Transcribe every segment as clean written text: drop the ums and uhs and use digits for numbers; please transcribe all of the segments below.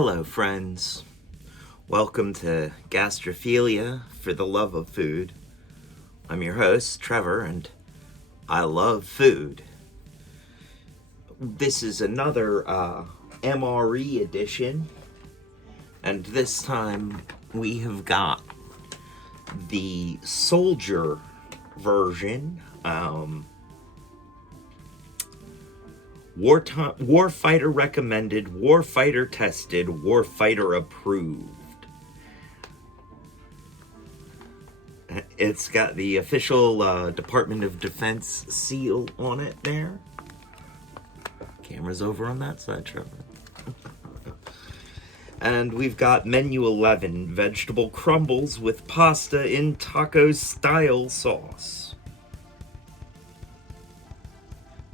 Hello, friends. Welcome to Gastrophilia for the love of food. I'm your host, Trevor, and I love food. This is another MRE edition, and this time we have got the soldier version. Warfighter recommended, warfighter tested, warfighter approved. It's got the official Department of Defense seal on it there. Camera's over on that side, Trevor. And we've got menu 11, vegetable crumbles with pasta in taco style sauce.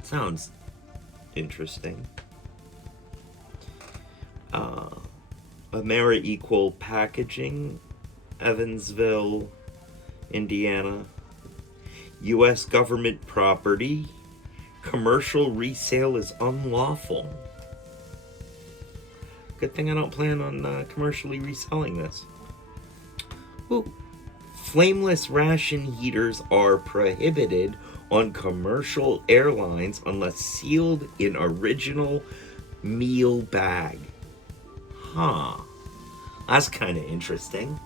Sounds interesting. MRE packaging, Evansville, Indiana. U.S. government property. Commercial resale is unlawful. Good thing I don't plan on commercially reselling this. Ooh. Flameless ration heaters are prohibited on commercial airlines unless sealed in original meal bag. Huh. That's kind of interesting.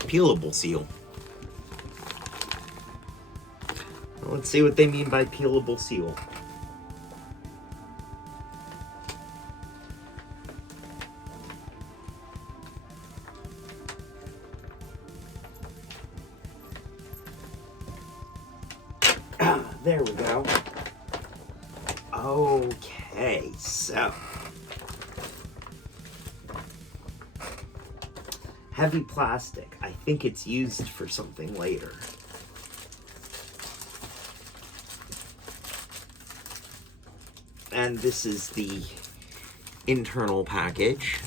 Peelable seal. Well, let's see what they mean by peelable seal. There we go. Okay, so heavy plastic. I think it's used for something later. And this is the internal package.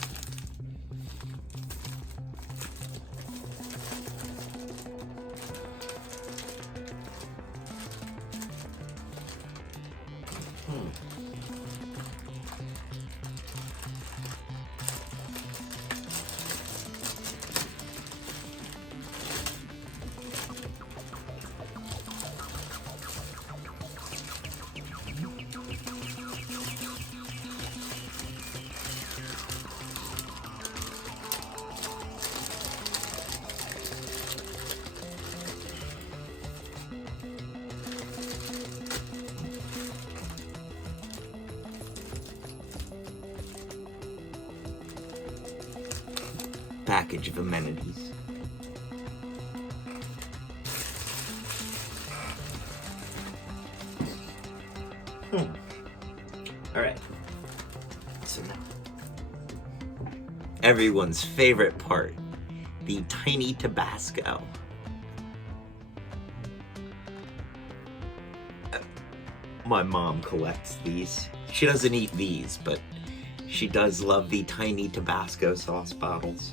Package of amenities. All right. So now, everyone's favorite part, the tiny Tabasco. My mom collects these. She doesn't eat these, but she does love the tiny Tabasco sauce bottles.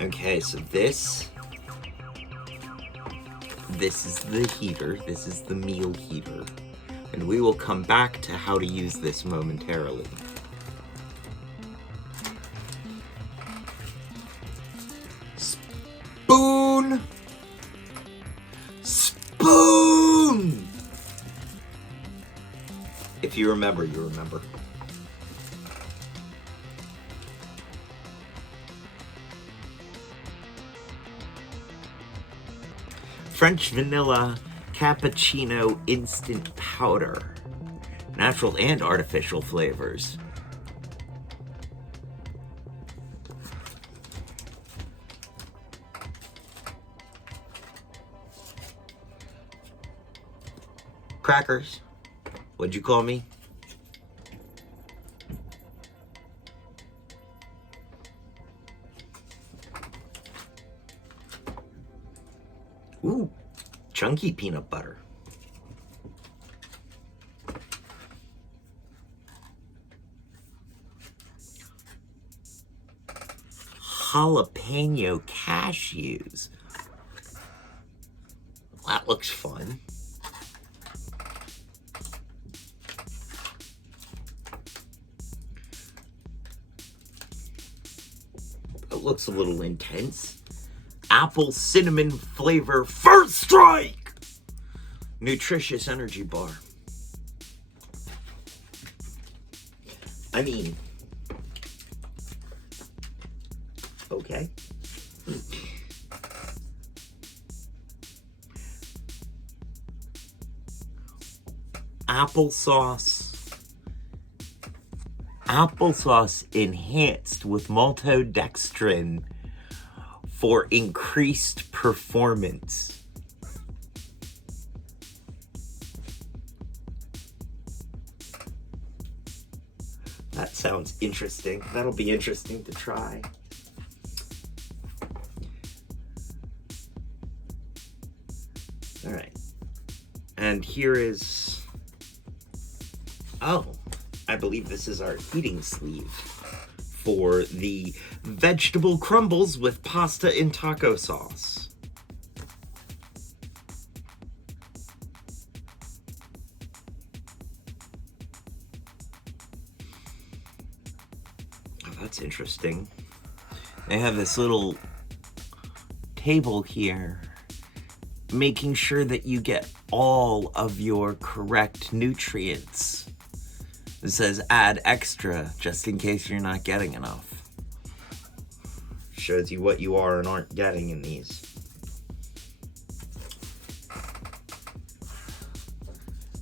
Okay, so this is the heater, this is the meal heater, and we will come back to how to use this momentarily. Spoon! Spoon! If you remember, you remember. French vanilla cappuccino instant powder. Natural and artificial flavors. Crackers. What'd you call me? Ooh, chunky peanut butter. jalapeno cashews. That looks fun. It looks a little intense. Apple cinnamon flavor First Strike! Nutritious energy bar. I mean, okay. Applesauce enhanced with maltodextrin for increased performance. That sounds interesting. That'll be interesting to try. All right. And here is, oh, I believe this is our heating sleeve for the vegetable crumbles with pasta and taco sauce. Oh, that's interesting. They have this little table here, making sure that you get all of your correct nutrients. It says add extra just in case you're not getting enough. Shows you what you are and aren't getting in these.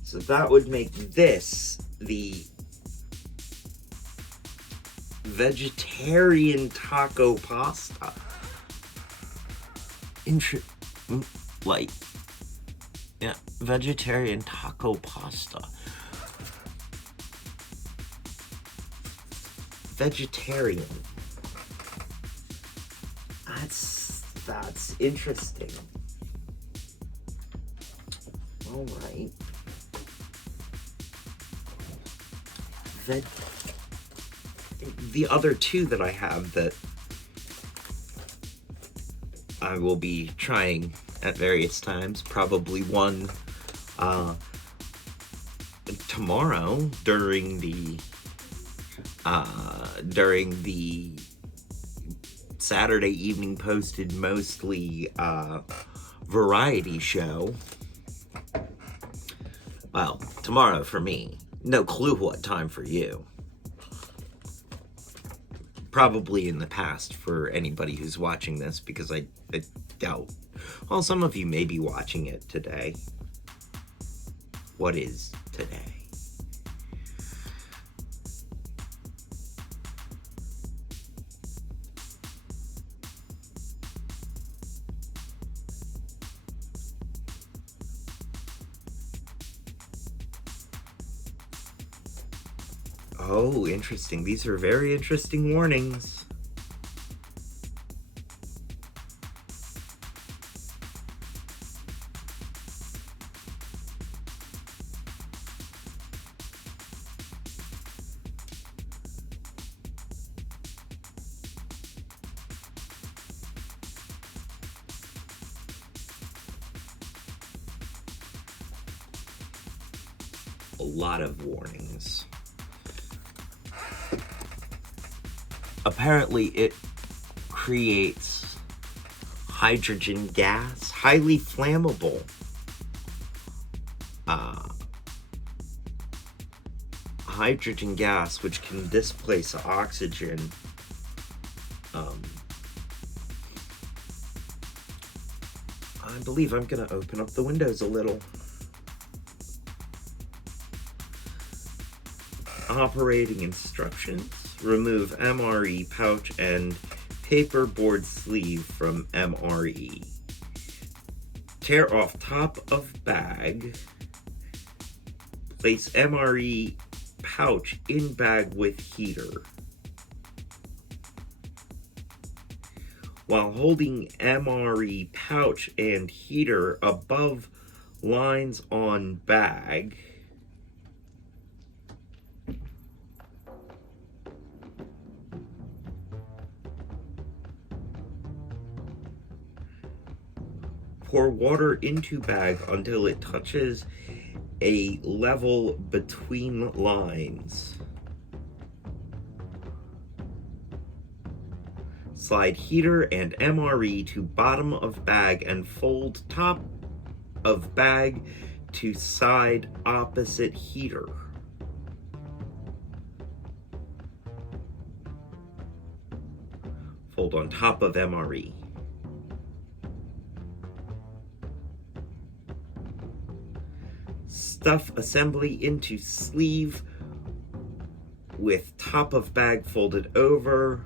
So that would make this the vegetarian taco pasta. Vegetarian taco pasta. Vegetarian. That's interesting. All right. The other two that I have that I will be trying at various times, probably one tomorrow during the Saturday evening posted mostly variety show. Well, tomorrow for me. No clue what time for you. Probably in the past for anybody who's watching this, because I doubt. Well, some of you may be watching it today. What is today? Oh, interesting. These are very interesting warnings. A lot of warnings. Apparently it creates hydrogen gas, highly flammable. Hydrogen gas, which can displace oxygen. I believe I'm gonna open up the windows a little. Operating instructions. Remove MRE pouch and paperboard sleeve from MRE. Tear off top of bag. Place MRE pouch in bag with heater. While holding MRE pouch and heater above lines on bag, Pour water into bag until it touches a level between lines. Slide heater and MRE to bottom of bag and fold top of bag to side opposite heater. Fold on top of MRE. Stuff assembly into sleeve with top of bag folded over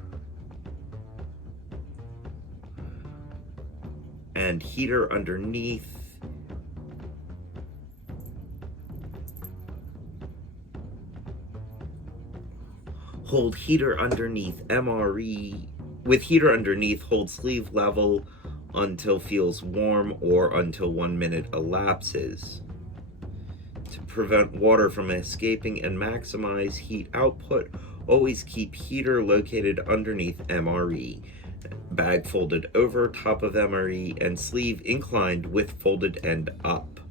and heater underneath. Hold heater underneath MRE. With heater underneath, hold sleeve level until feels warm or until 1 minute elapses. To prevent water from escaping and maximize heat output, always keep heater located underneath MRE. Bag folded over top of MRE and sleeve inclined with folded end up.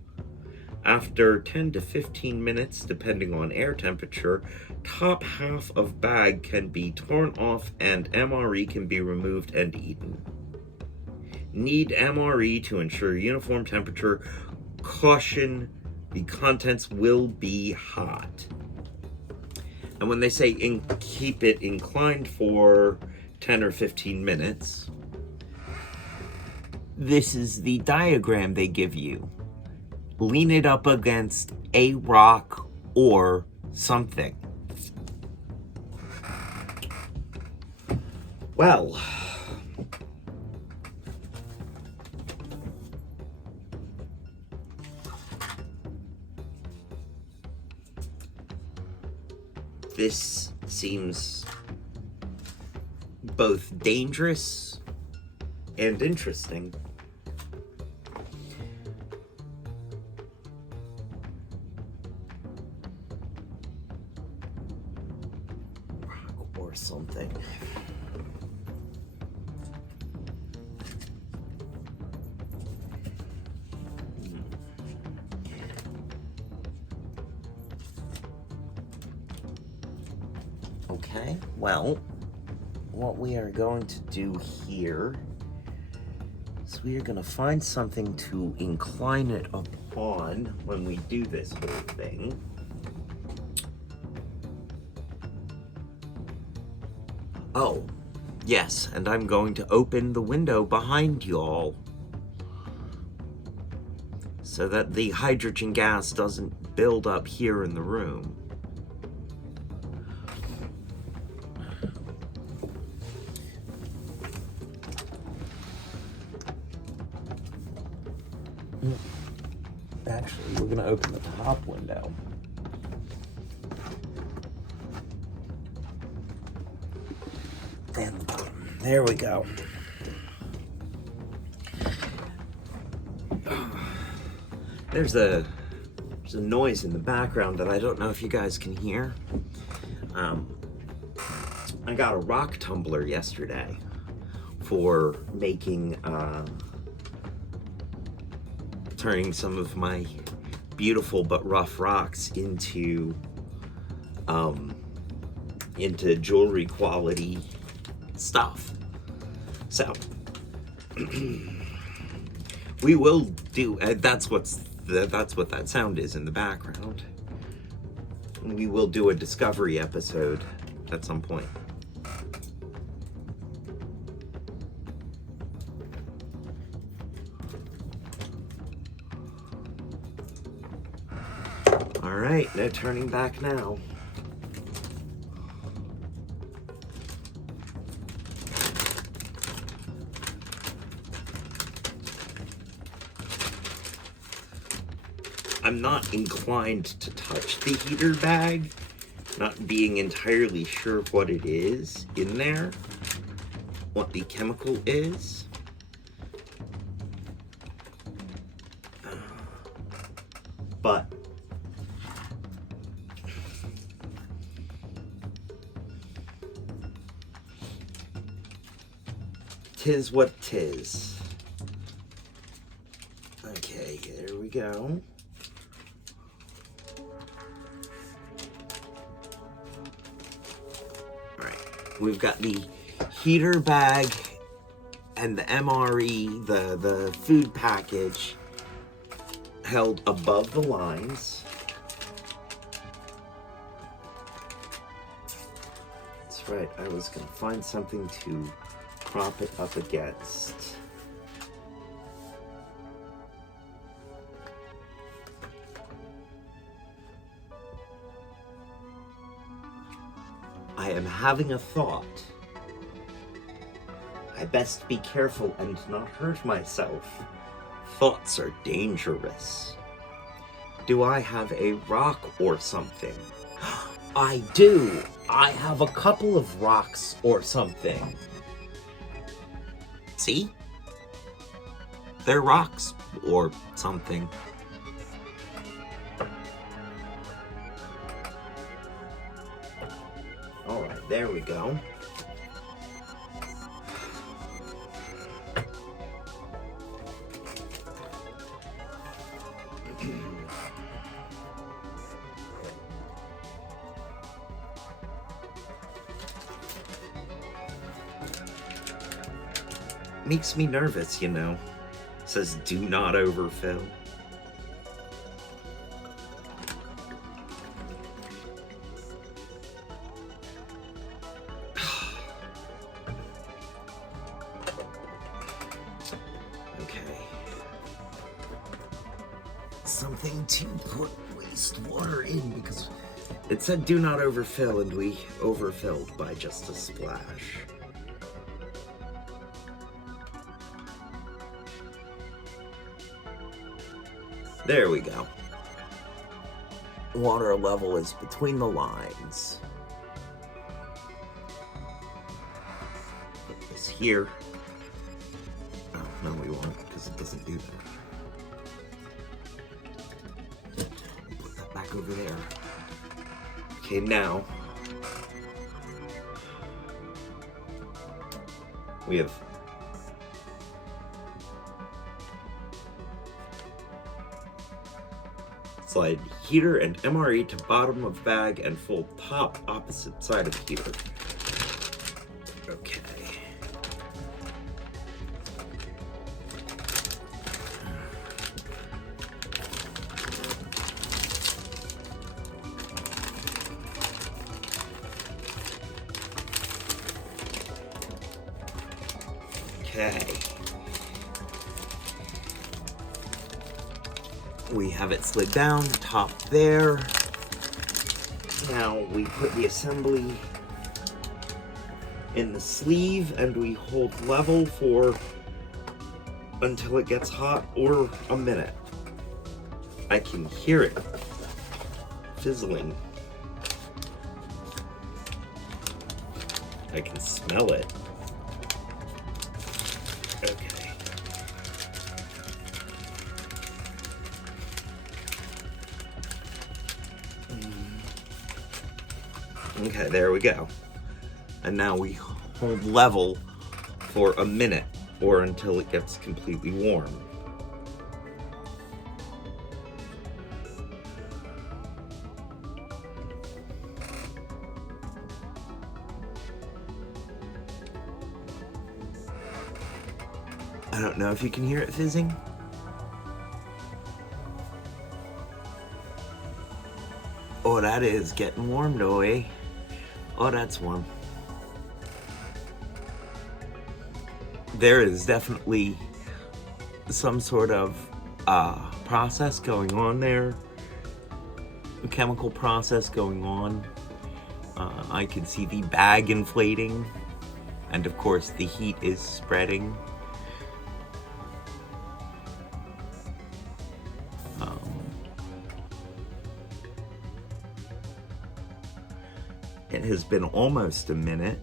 After 10 to 15 minutes, depending on air temperature, top half of bag can be torn off and MRE can be removed and eaten. Need MRE to ensure uniform temperature. Caution, the contents will be hot. And when they say keep it inclined for 10 or 15 minutes, this is the diagram they give you. Lean it up against a rock or something. Well, this seems both dangerous and interesting. Or something. Okay, well, what we are going to do here is we are going to find something to incline it upon when we do this whole thing. Oh, yes, and I'm going to open the window behind y'all so that the hydrogen gas doesn't build up here in the room. Actually, we're going to open the top window. And the bottom. There we go. There's a noise in the background that I don't know if you guys can hear. I got a rock tumbler yesterday for making turning some of my beautiful but rough rocks into jewelry quality stuff. So we will do. That's what that sound is in the background. We will do a discovery episode at some point. All right, no turning back now. I'm not inclined to touch the heater bag, not being entirely sure what it is in there, what the chemical is. But tis what tis. Okay, there we go. Alright, we've got the heater bag and the MRE, the food package, held above the lines. That's right, I was going to find something to prop it up against. I am having a thought. I best be careful and not hurt myself. Thoughts are dangerous. Do I have a rock or something? I do! I have a couple of rocks or something. See? They're rocks or something. Alright, there we go. Makes me nervous, you know. Says do not overfill. Okay. Something to put wastewater in because it said do not overfill and we overfilled by just a splash. There we go. Water level is between the lines. Put this here. Oh, no, we won't, because it doesn't do that. Put that back over there. Okay, now we have slide heater and MRE to bottom of bag and fold top opposite side of heater. Okay. Okay. We have it slid down, top there. Now we put the assembly in the sleeve and we hold level for until it gets hot or a minute. I can hear it fizzling. I can smell it. Okay. Okay, there we go. And now we hold level for a minute or until it gets completely warm. I don't know if you can hear it fizzing. Oh, that is getting warm though, eh? Oh, that's warm. There is definitely some sort of process going on there. A chemical process going on. I can see the bag inflating. And of course the heat is spreading. It has been almost a minute.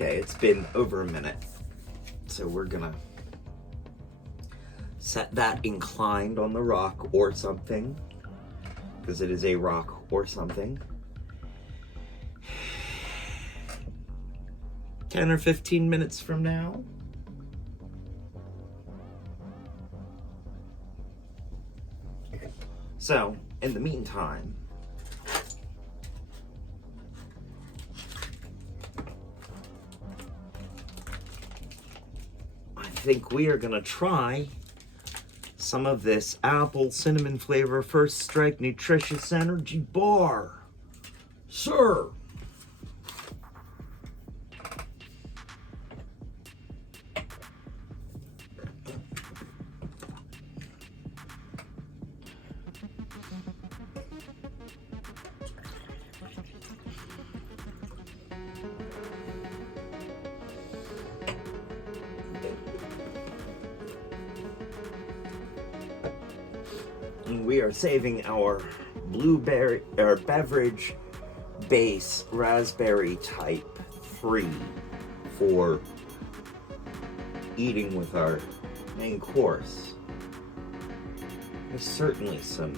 Okay, it's been over a minute. So we're gonna set that inclined on the rock or something, because it is a rock or something. 10 or 15 minutes from now. So, in the meantime, I think we are gonna try some of this apple cinnamon flavor First Strike nutritious energy bar. Sir. And we are saving our blueberry or beverage base raspberry type 3 for eating with our main course. There's certainly some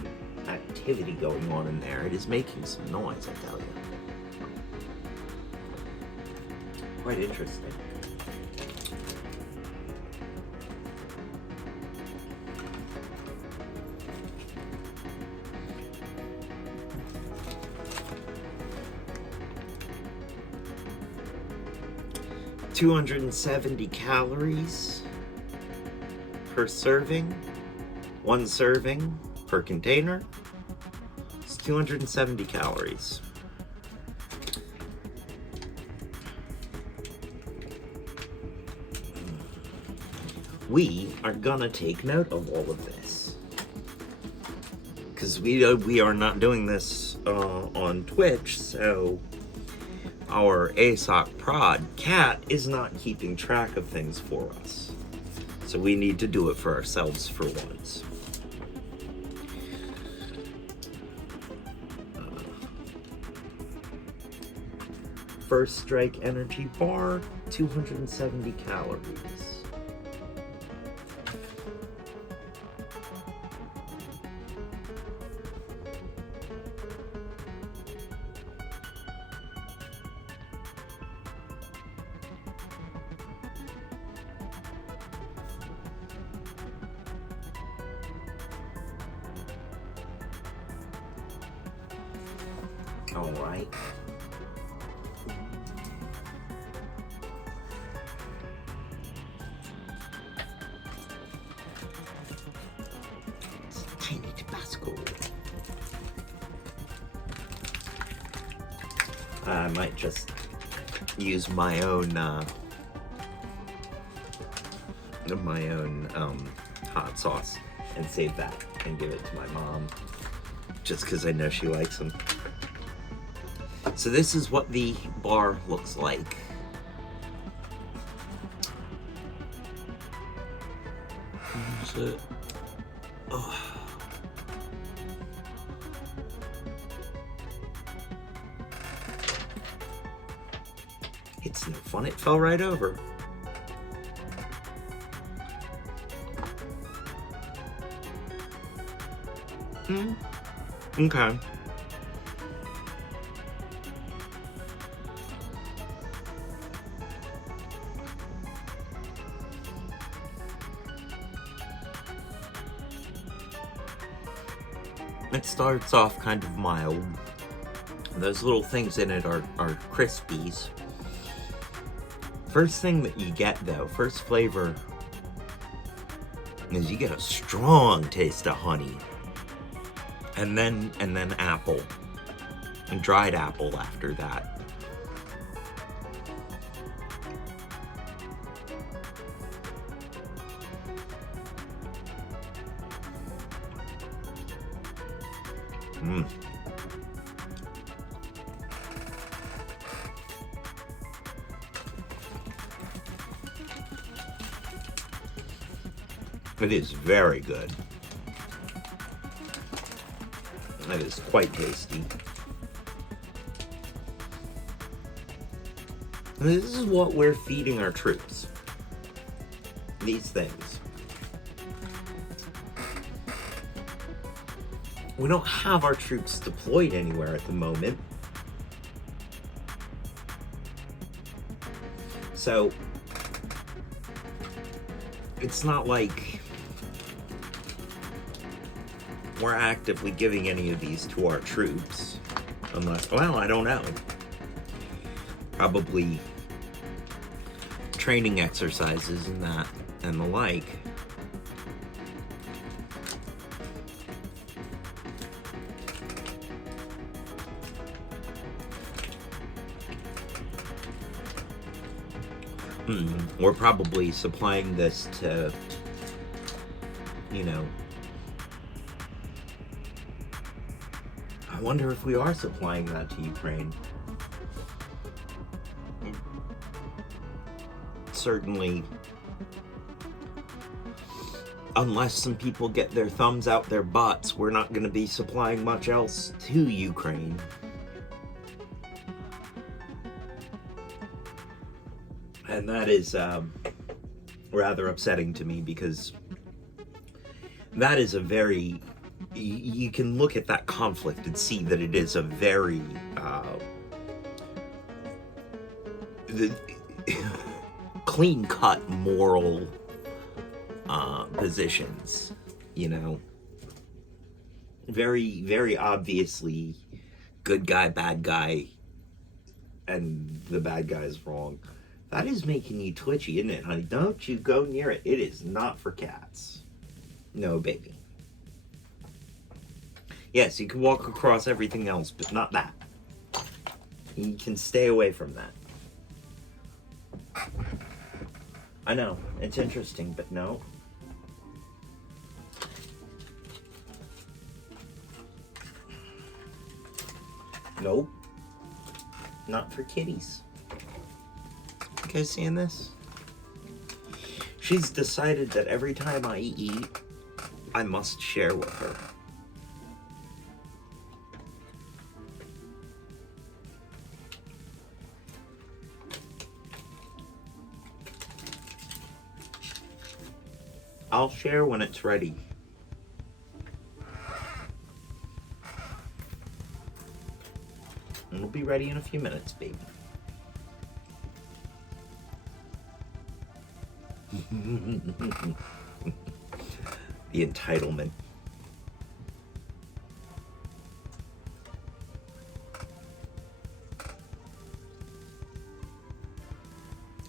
activity going on in there. It is making some noise, I tell you. Quite interesting. $270 calories per serving. One serving per container. It's 270 calories. We are gonna take note of all of this, because we are not doing this on Twitch, so our ASOC prod cat is not keeping track of things for us. So we need to do it for ourselves for once. First Strike energy bar, 270 calories. All right. It's tiny Tabasco. I might just use my own hot sauce and save that and give it to my mom, just because I know she likes them. So this is what the bar looks like. That's it. Oh. It's no fun, it fell right over. Okay. It starts off kind of mild. Those little things in it are Crispies. First thing that you get though, first flavor, is you get a strong taste of honey. And then apple. And dried apple after that. It is very good. It is quite tasty. This is what we're feeding our troops. These things. We don't have our troops deployed anywhere at the moment. So, it's not like we're actively giving any of these to our troops. Unless, well, I don't know. Probably training exercises and that and the like. We're probably supplying this to, you know, I wonder if we are supplying that to Ukraine. Certainly, unless some people get their thumbs out their butts, we're not going to be supplying much else to Ukraine. And that is rather upsetting to me, because that is a very, you can look at that conflict and see that it is a very clean-cut moral positions, you know. Very, very obviously good guy, bad guy, and the bad guy is wrong. That is making you twitchy, isn't it, honey? Don't you go near it. It is not for cats. No, baby. Yes, you can walk across everything else, but not that. You can stay away from that. I know, it's interesting, but no. Nope. Not for kitties. You guys seeing this? She's decided that every time I eat, I must share with her. I'll share when it's ready. It'll be ready in a few minutes, baby. The entitlement.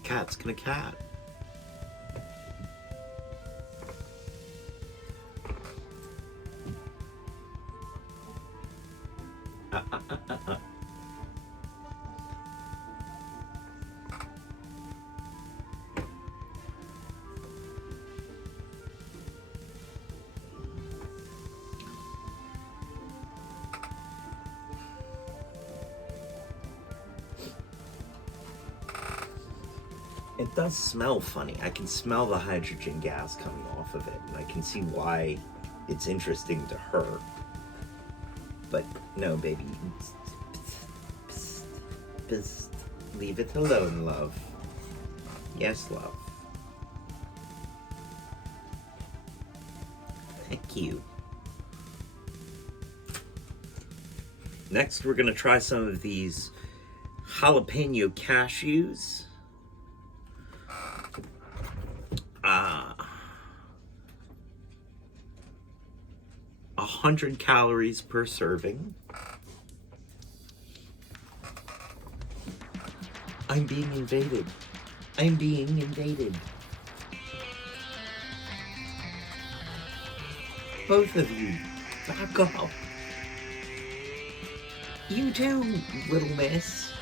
Cat's gonna cat. It does smell funny. I can smell the hydrogen gas coming off of it, and I can see why it's interesting to her. But no, baby. Psst, psst, psst. Leave it alone, love. Yes, love. Thank you. Next, we're gonna try some of these jalapeno cashews. 100 calories per serving. I'm being invaded. I'm being invaded. Both of you, back up. You too, little miss.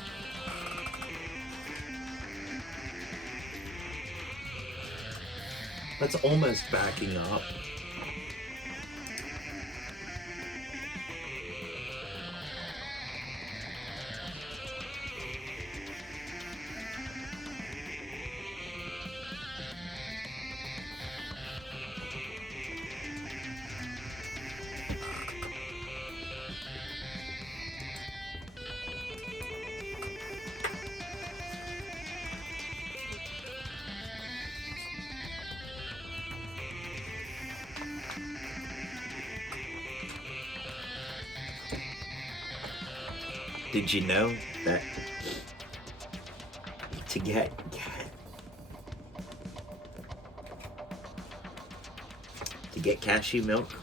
That's almost backing up. Did you know that to get cashew milk,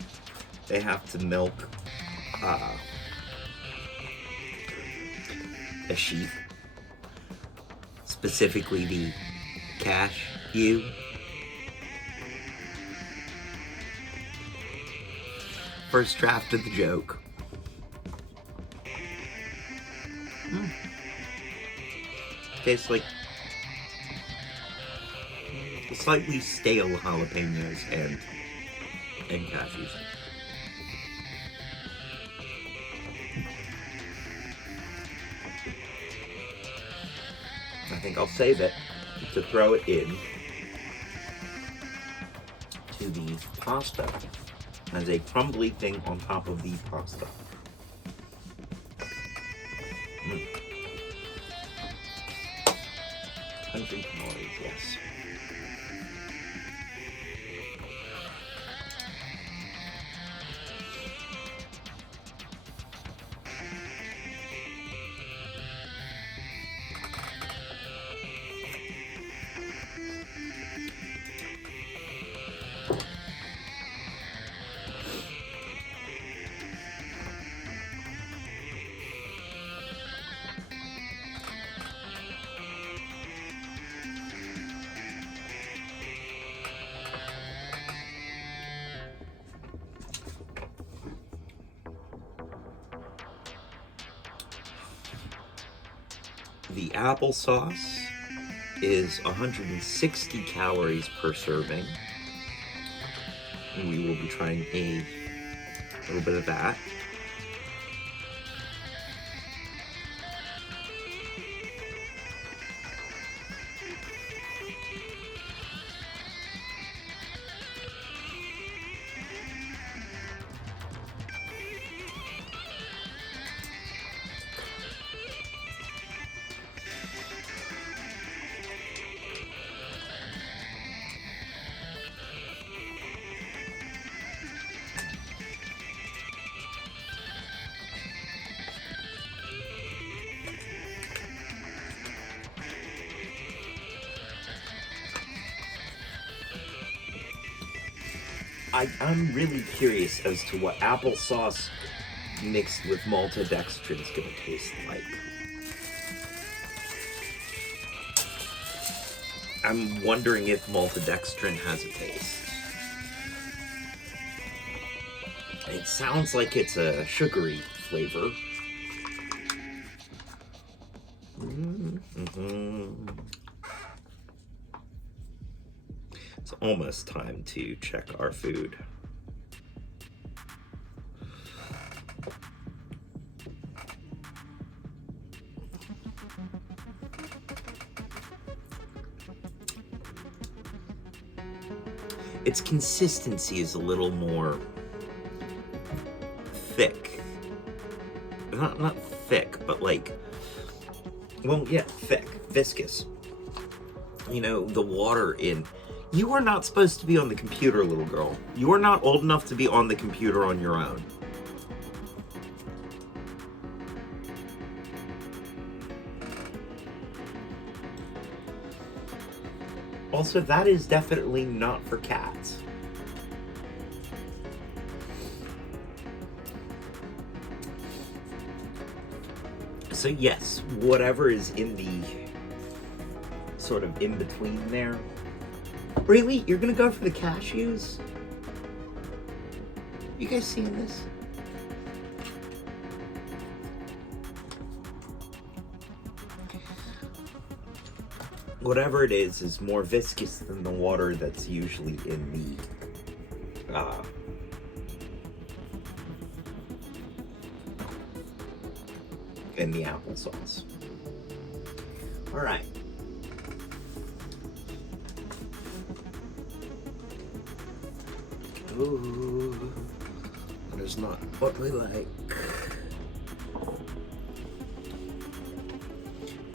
they have to milk a sheep, specifically the cashew. First draft of the joke. Tastes like slightly stale jalapenos and cashews. I think I'll save it to throw it in to the pasta as a crumbly thing on top of the pasta. 100 calories, yes. The applesauce is 160 calories per serving. And we will be trying a little bit of that. I'm really curious as to what applesauce mixed with maltodextrin is going to taste like. I'm wondering if maltodextrin has a taste. It sounds like it's a sugary flavor. It's almost time to check our food. Its consistency is a little more thick. Not thick, but like, well, yeah, thick, viscous. You know, the water in... You are not supposed to be on the computer, little girl. You are not old enough to be on the computer on your own. Also, that is definitely not for cats. So yes, whatever is in the sort of in between there. Really? You're gonna go for the cashews? You guys seeing this? Whatever it is more viscous than the water that's usually in the applesauce. All right. Ooh, that is not what we like.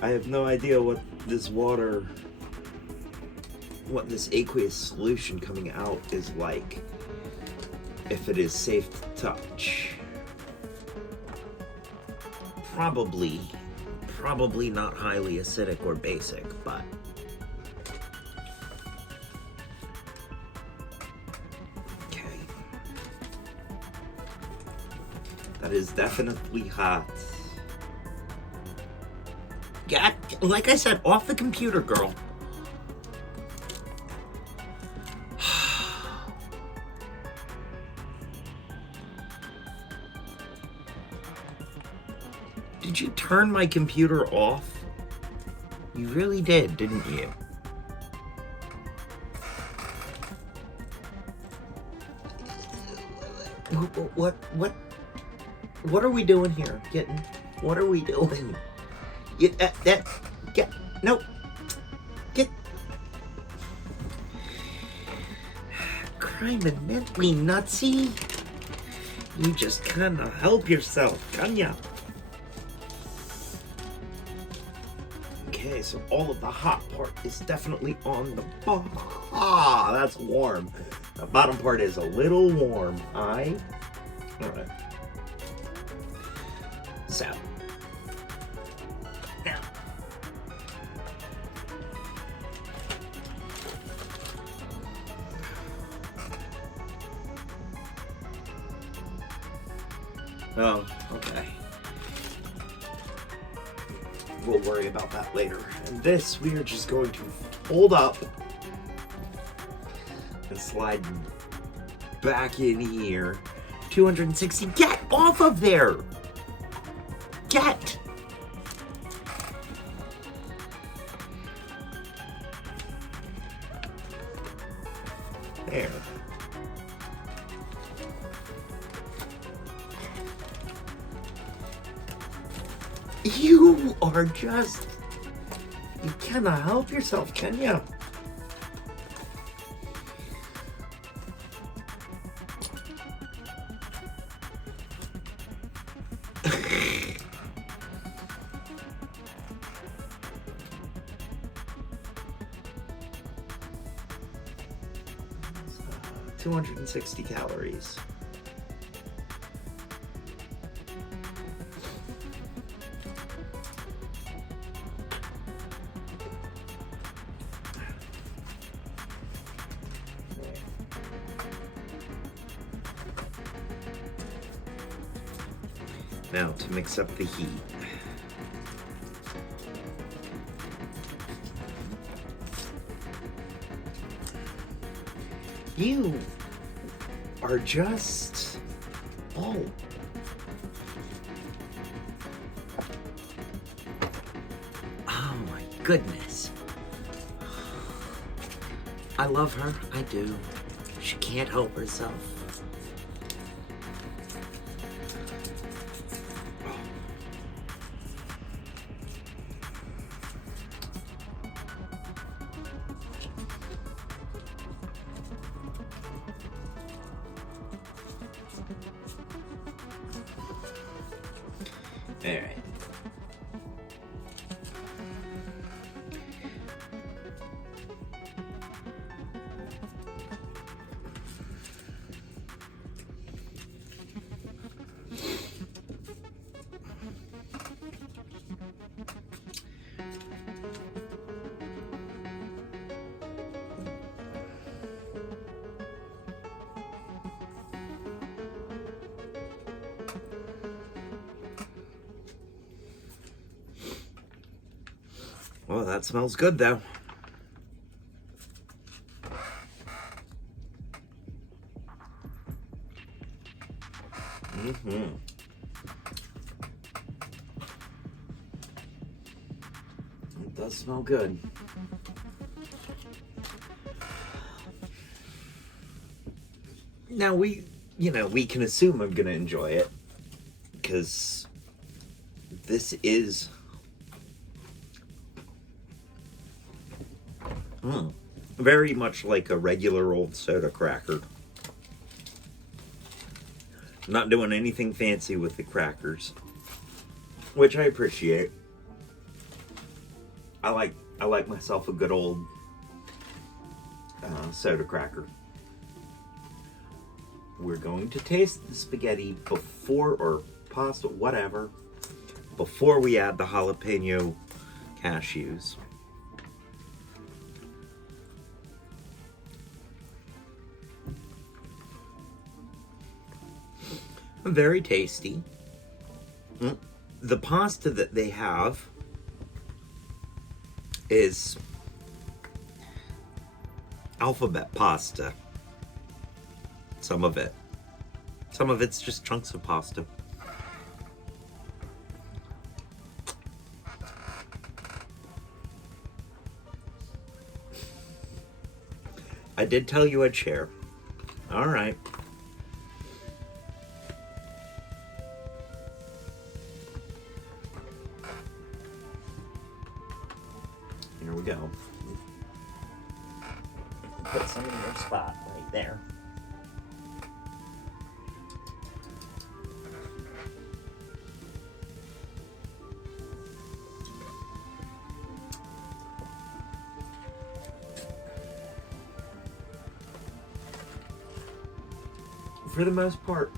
I have no idea what this aqueous solution coming out is like, if it is safe to touch. probably not highly acidic or basic, but okay. That is definitely hot. Get, like I said, off the computer, girl. Did you turn my computer off? You really did, didn't you? What are we doing here, kitten? What are we doing? No. Get. Crime immensely nutsy. You just kinda help yourself, can ya? Okay, so all of the hot part is definitely on the bottom. Ah, that's warm. The bottom part is a little warm. Alright. So. Now. Oh, okay. We'll worry about that later. And this, we are just going to hold up and slide back in here. 260. Get off of there! Get! There. You are just... You cannot help yourself, can you? So, 260 calories. Now to mix up the heat. You are just... Oh. Oh my goodness. I love her, I do. She can't help herself. All right. Well, that smells good, though. Mm-hmm. It does smell good. Now, we can assume I'm going to enjoy it, because this is... very much like a regular old soda cracker. Not doing anything fancy with the crackers, which I appreciate. I like myself a good old soda cracker. We're going to taste the spaghetti before, or pasta, whatever, before we add the jalapeno cashews. Very tasty. The pasta that they have is alphabet pasta. Some of it's just chunks of pasta. I did tell you I'd share. All right. Here we go. Put some in your spot right there. For the most part,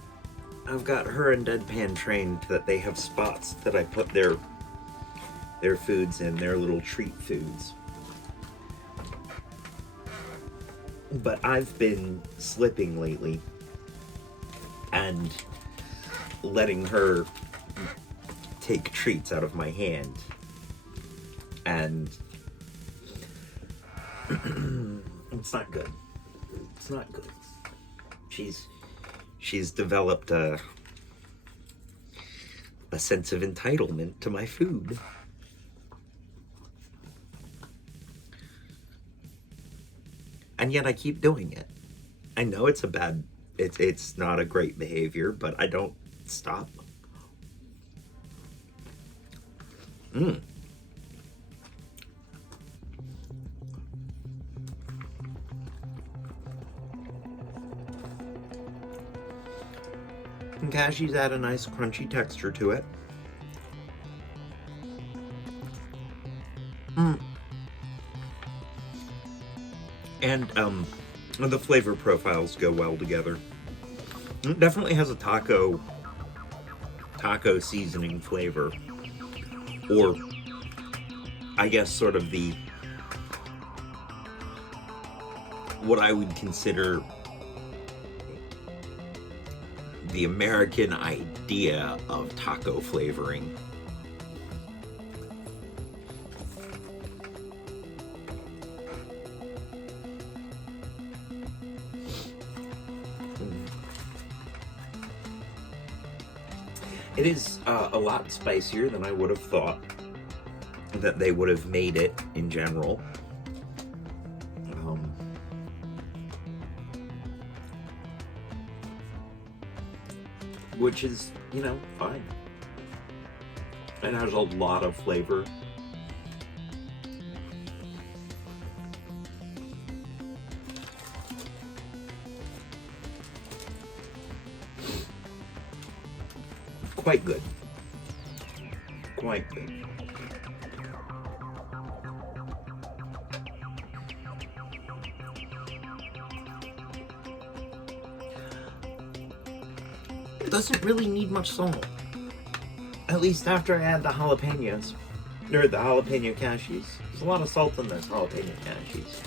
I've got her and Deadpan trained that they have spots that I put their foods in, their little treat foods. But I've been slipping lately and letting her take treats out of my hand. And it's not good. It's not good. She's developed a sense of entitlement to my food. And yet I keep doing it. I know it's it's not a great behavior, but I don't stop. And cashews add a nice crunchy texture to it. And the flavor profiles go well together. It definitely has a taco seasoning flavor, or I guess sort of what I would consider the American idea of taco flavoring. It is a lot spicier than I would have thought that they would have made it in general. Which is, fine. It has a lot of flavor. Quite good. Quite good. It doesn't really need much salt. At least after I add the jalapenos. Or the jalapeno cashews. There's a lot of salt in those jalapeno cashews.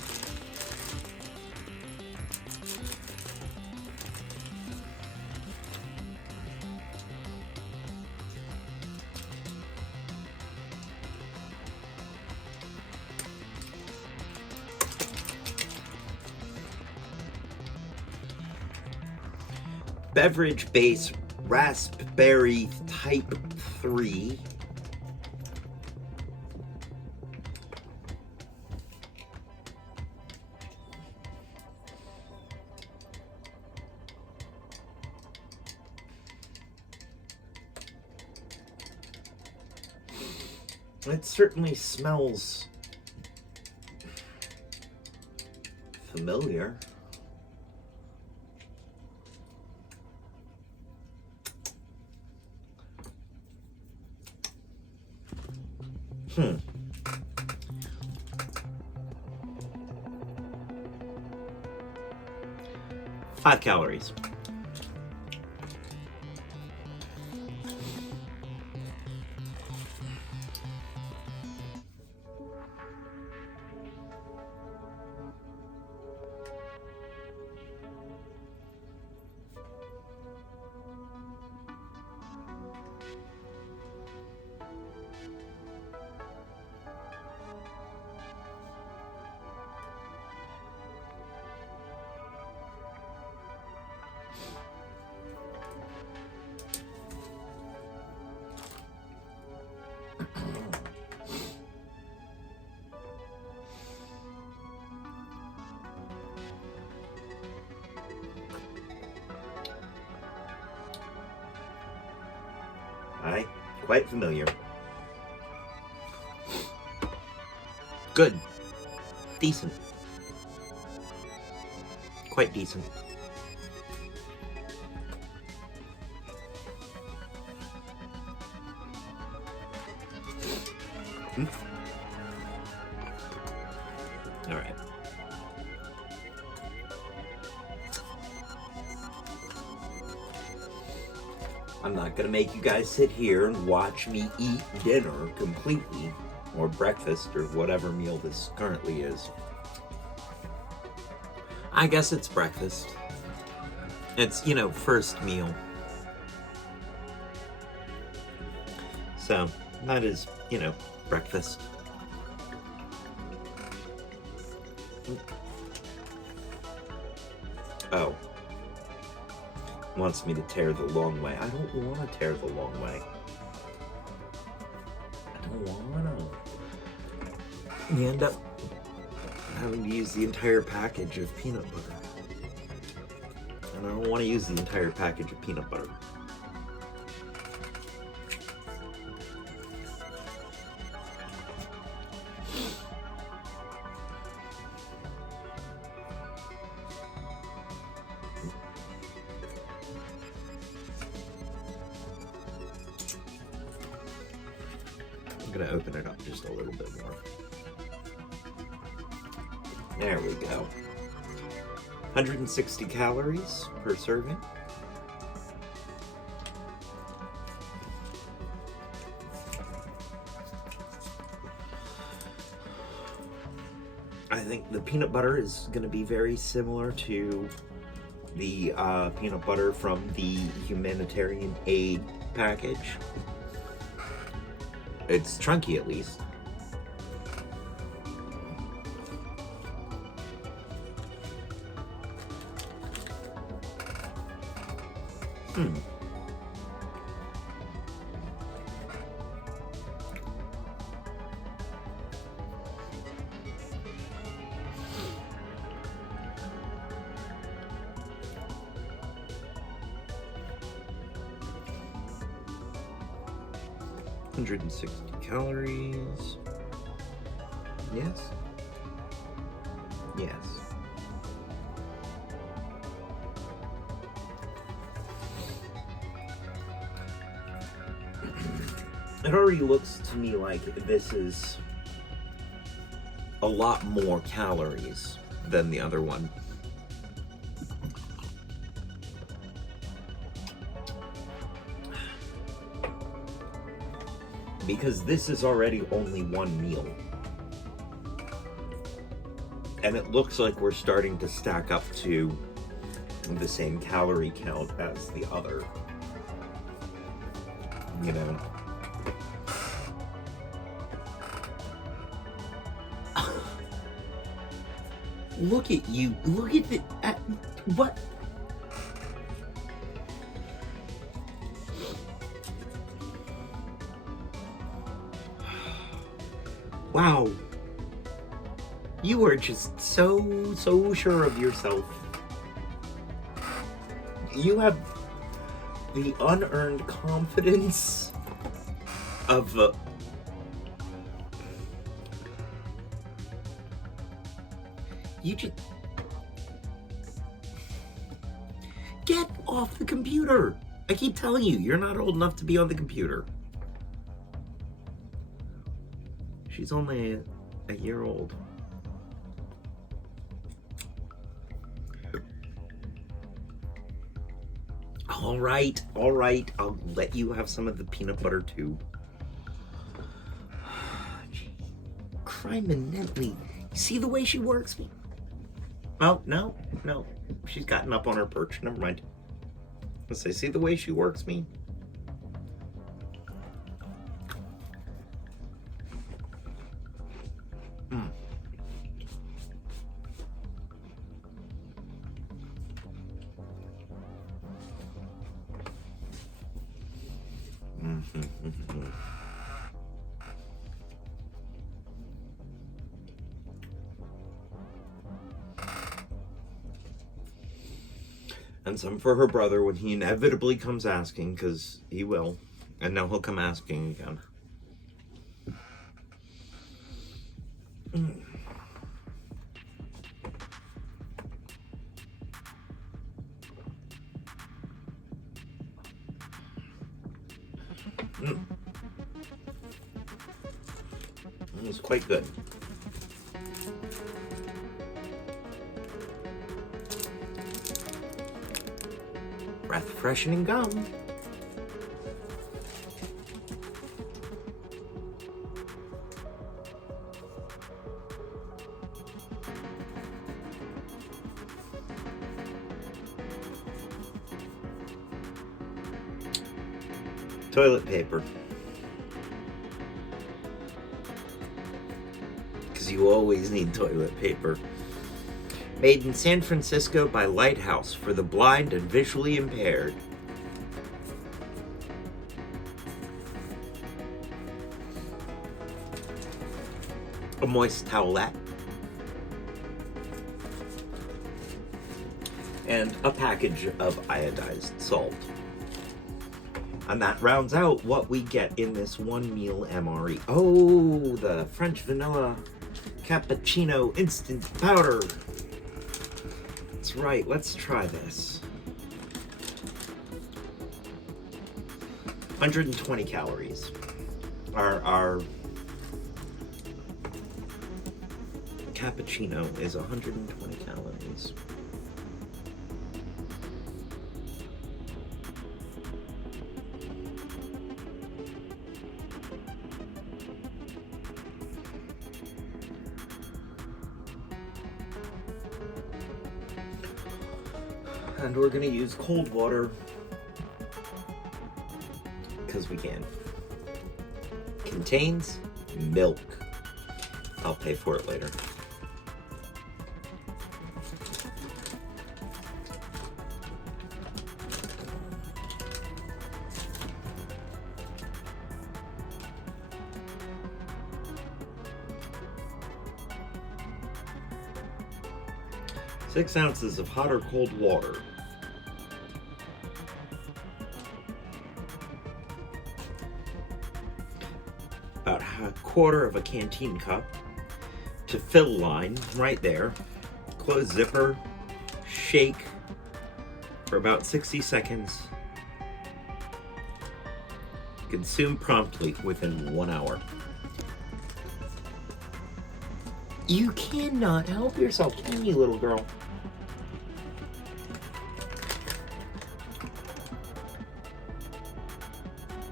Beverage base raspberry type 3. It certainly smells familiar. Hmm. Five calories. quite familiar. Good. Decent. Quite decent. All right. I'm not gonna make you guys sit here and watch me eat dinner completely, or breakfast, or whatever meal this currently is. I guess it's breakfast. It's, first meal. So, that is, breakfast. Oh. Wants me to tear the long way. I don't want to tear the long way. I don't want to. You end up having to use the entire package of peanut butter. And I don't want to use the entire package of peanut butter. I'm going to open it up just a little bit more. There we go. 160 calories per serving. I think the peanut butter is going to be very similar to the peanut butter from the humanitarian aid package. It's chunky, at least. Hmm. $160 calories. Yes. Yes. It already looks to me like this is a lot more calories than the other one. Because this is already only one meal. And it looks like we're starting to stack up to the same calorie count as the other. You know. Look at you. Look at the... what? Wow. You are just so sure of yourself. You have the unearned confidence of you just get off the computer. I keep telling you, you're not old enough to be on the computer. She's only a year old. All right. I'll let you have some of the peanut butter too. Criminally. See the way she works me? Oh, no. She's gotten up on her perch. Never mind. Let's say, see the way she works me? And some for her brother when he inevitably comes asking, because he will. And now he'll come asking again. It's quite good. Breath freshening gum. Toilet paper. Because you always need toilet paper. Made in San Francisco by Lighthouse for the blind and visually impaired. A moist towelette. And a package of iodized salt. And that rounds out what we get in this one meal MRE. Oh, the French vanilla cappuccino instant powder. That's right, let's try this. 120 calories. Our cappuccino is 120 calories. And we're gonna use cold water because we can. Contains milk. I'll pay for it later. Six ounces of hot or cold water. About a quarter of a canteen cup to fill line right there. Close zipper, shake for about 60 seconds. Consume promptly within 1 hour. You cannot help yourself, can you, little girl?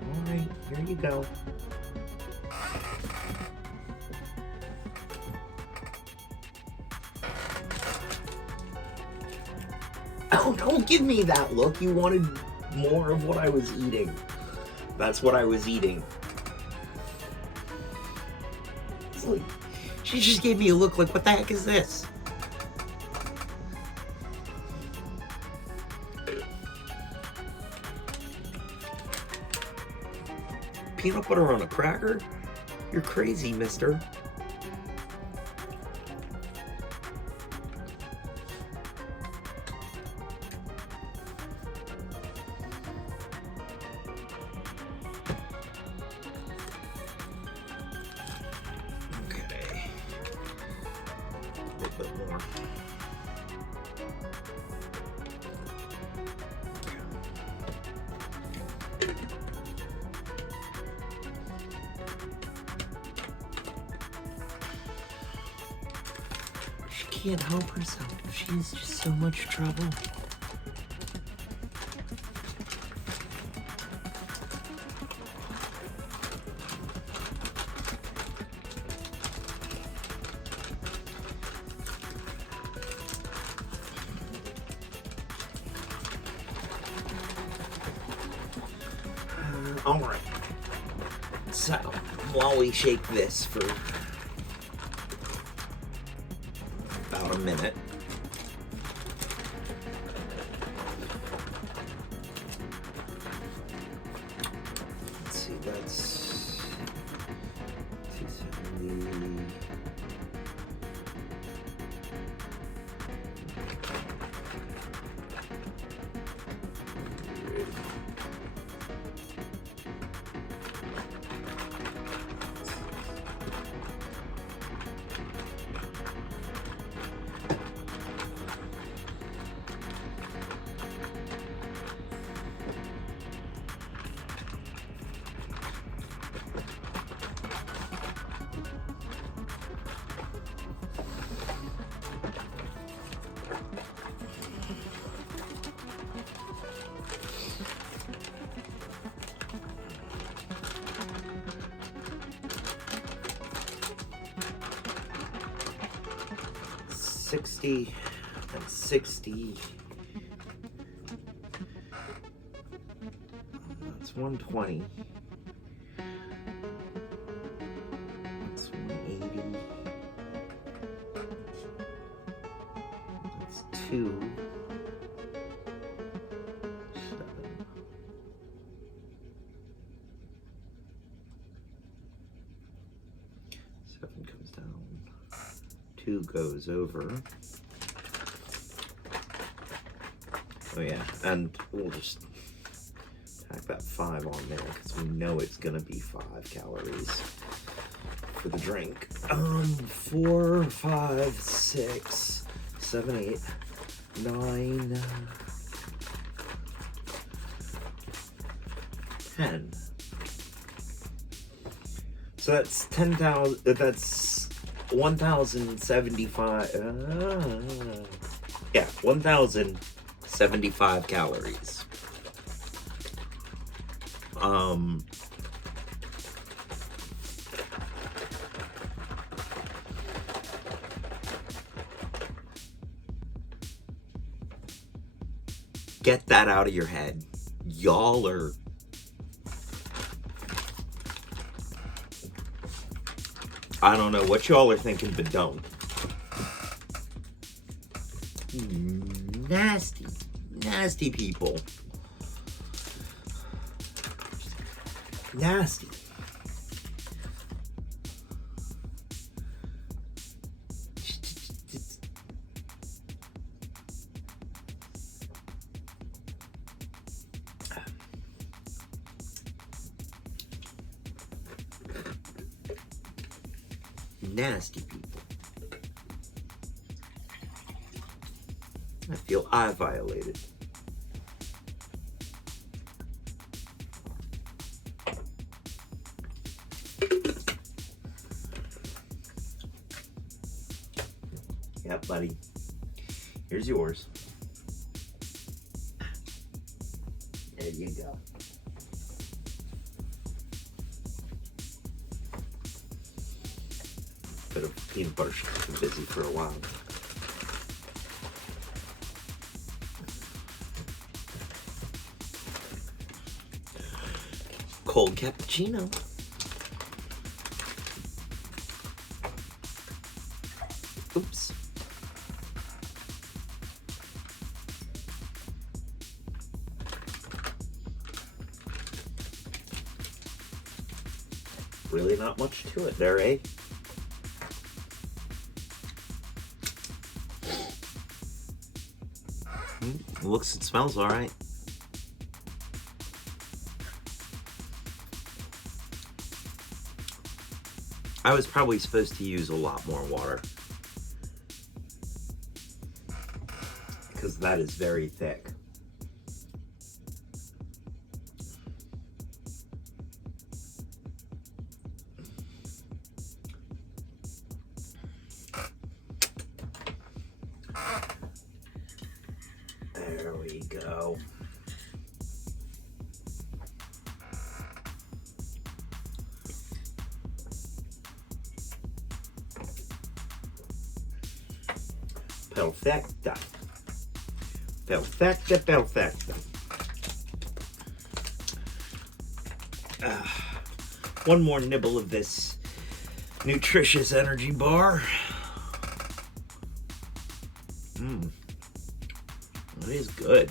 All right, here you go. Oh, don't give me that look. You wanted more of what I was eating. That's what I was eating. It's like, she just gave me a look like, what the heck is this? Peanut butter on a cracker? You're crazy, mister. More. She can't help herself. She's just so much trouble. All right, so while we shake this for about a minute, let's see, that's 270. 60 and 60. That's 120. That's 180. That's 2. 7. 7 comes down. 2 goes over. Oh yeah, and we'll just tack that 5 on there because we know it's gonna be 5 calories for the drink. 4, 5, 6, 7, 8, 9, 10. So that's 10,000. That's 1,075. Yeah, 1,075 calories. Get that out of your head. Y'all are... I don't know what y'all are thinking, but don't. Nasty, nasty people. Nasty. Nasty people. I feel I violated. Yeah, buddy. Here's yours. There you go. Bit of peanut butter should keep me busy for a while. Cold cappuccino. Oops. Really not much to it there, eh? Looks and smells all right. I was probably supposed to use a lot more water because that is very thick. There we go. Perfecta. Perfecta, perfecta. One more nibble of this nutritious energy bar. It is good.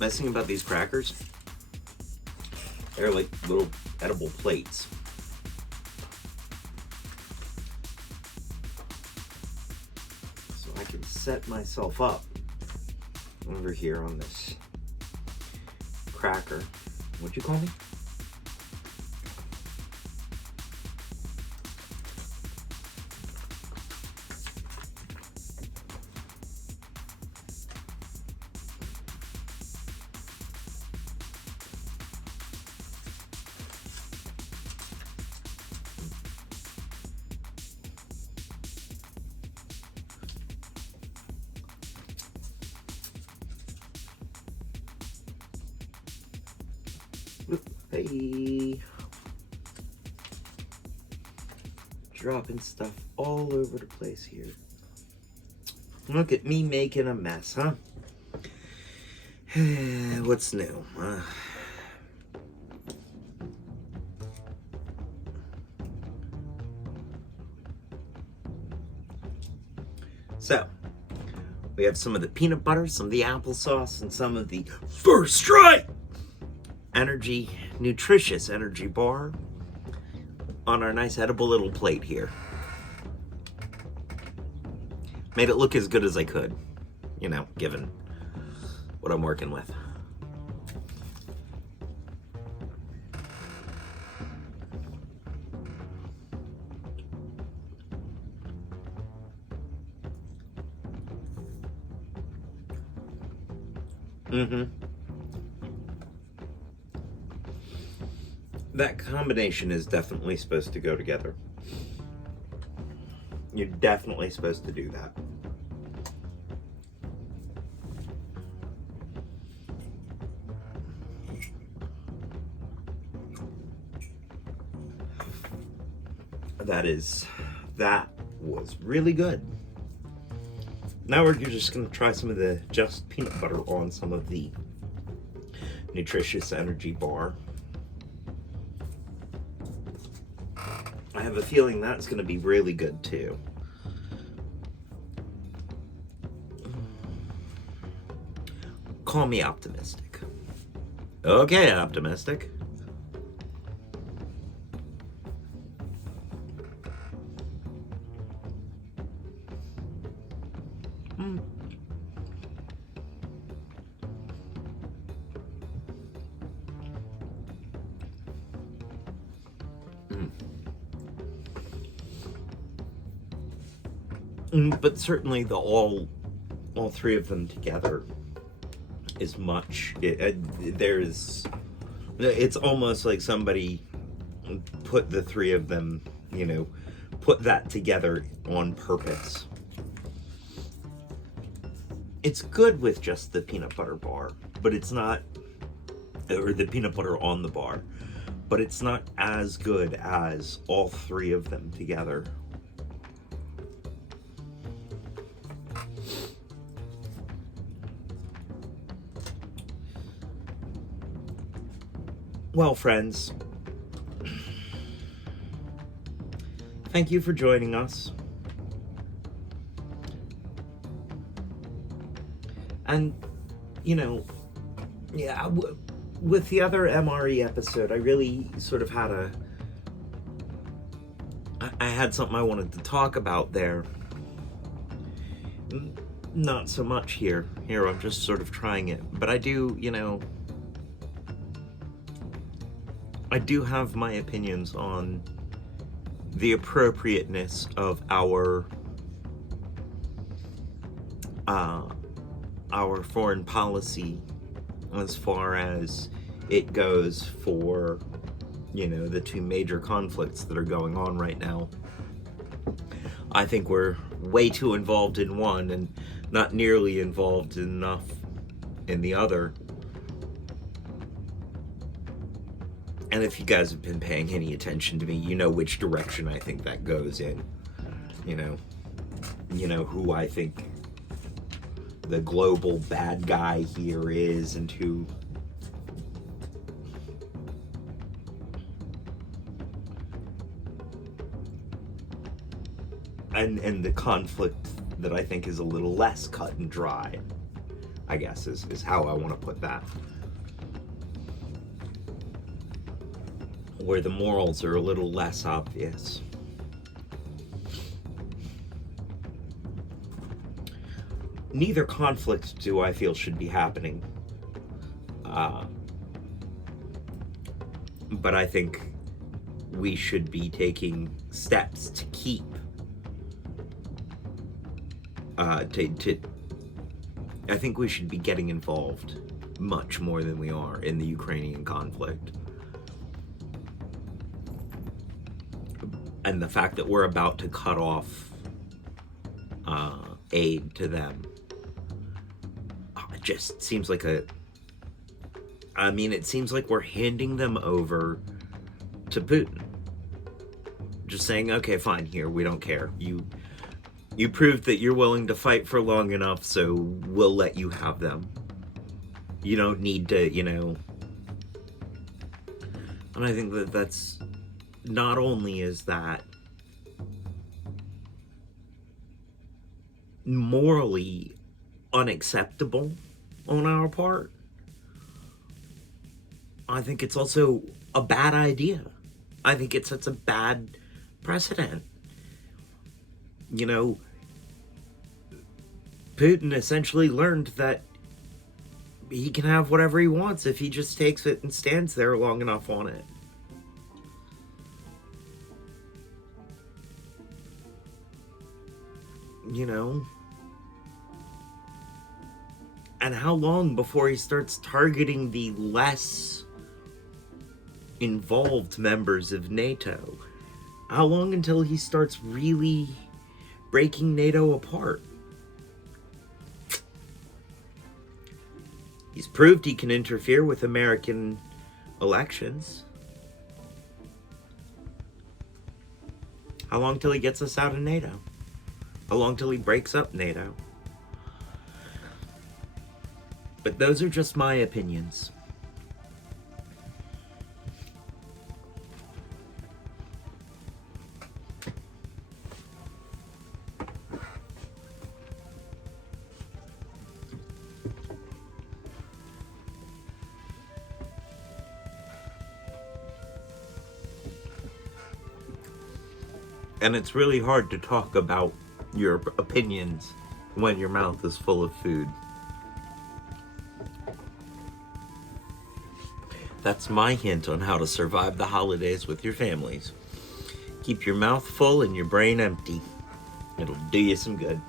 Nice thing about these crackers, they're like little edible plates. So I can set myself up over here on this cracker. What'd you call me? Hey. Dropping stuff all over the place here. Look at me making a mess, huh? What's new? So, we have some of the peanut butter, some of the applesauce, and some of the First Strike energy, nutritious energy bar on our nice edible little plate here. Made it look as good as I could, you know, given what I'm working with. That combination is definitely supposed to go together. You're definitely supposed to do that. That was really good. Now we're just going to try some of the just peanut butter on some of the nutritious energy bar. I have a feeling that's going to be really good too. Call me optimistic. Okay, optimistic. But certainly the all three of them together is much. It's almost like somebody put the three of them, you know, put that together on purpose. It's good with just the peanut butter bar, but it's not, or the peanut butter on the bar, but it's not as good as all three of them together. Well, friends, thank you for joining us. And, you know, yeah, with the other MRE episode, I really sort of had I had something I wanted to talk about there. Not so much here. Here, I'm just sort of trying it. But I do, you know, I do have my opinions on the appropriateness of our foreign policy as far as it goes for, you know, the two major conflicts that are going on right now. I think we're way too involved in one and not nearly involved enough in the other. And if you guys have been paying any attention to me, you know which direction I think that goes in. You know who I think the global bad guy here is, and who and the conflict that I think is a little less cut and dry, I guess is how I want to put that. Where the morals are a little less obvious. Neither conflict do I feel should be happening. But I think we should be taking steps to keep I think we should be getting involved much more than we are in the Ukrainian conflict. And the fact that we're about to cut off aid to them, it just seems like I mean, it seems like we're handing them over to Putin. Just saying, okay, fine, here, we don't care. You proved that you're willing to fight for long enough, so we'll let you have them. You don't need to, And I think that that's, not only is that morally unacceptable on our part, I think it's also a bad idea. I think it sets a bad precedent. Putin essentially learned that he can have whatever he wants if he just takes it and stands there long enough on it. And how long before he starts targeting the less involved members of NATO? How long until he starts really breaking NATO apart? He's proved he can interfere with American elections. How long till he gets us out of NATO? How long till he breaks up NATO? But those are just my opinions. And it's really hard to talk about your opinions when your mouth is full of food. That's my hint on how to survive the holidays with your families. Keep your mouth full and your brain empty. It'll do you some good.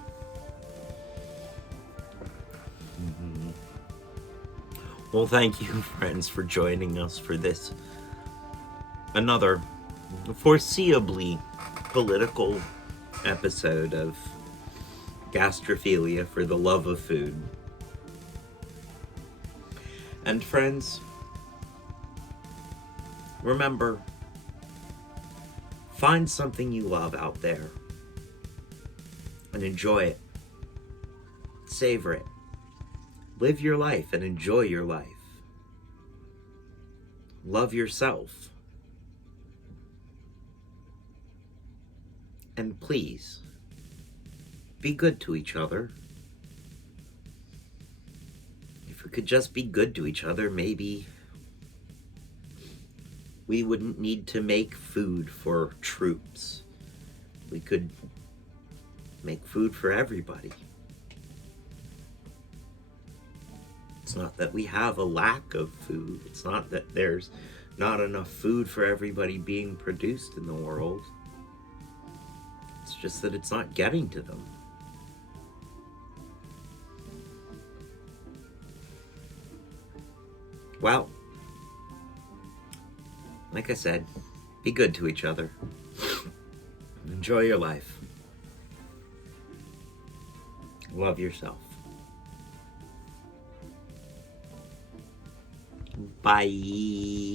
Well, thank you, friends, for joining us for this. Another foreseeably political episode of Gastrophilia for the love of food. And friends, remember, find something you love out there and enjoy it. Savor it. Live your life and enjoy your life. Love yourself. And please, be good to each other. If we could just be good to each other, maybe we wouldn't need to make food for troops. We could make food for everybody. It's not that we have a lack of food. It's not that there's not enough food for everybody being produced in the world. It's just that it's not getting to them. Well, like I said, be good to each other. Enjoy your life. Love yourself. Bye.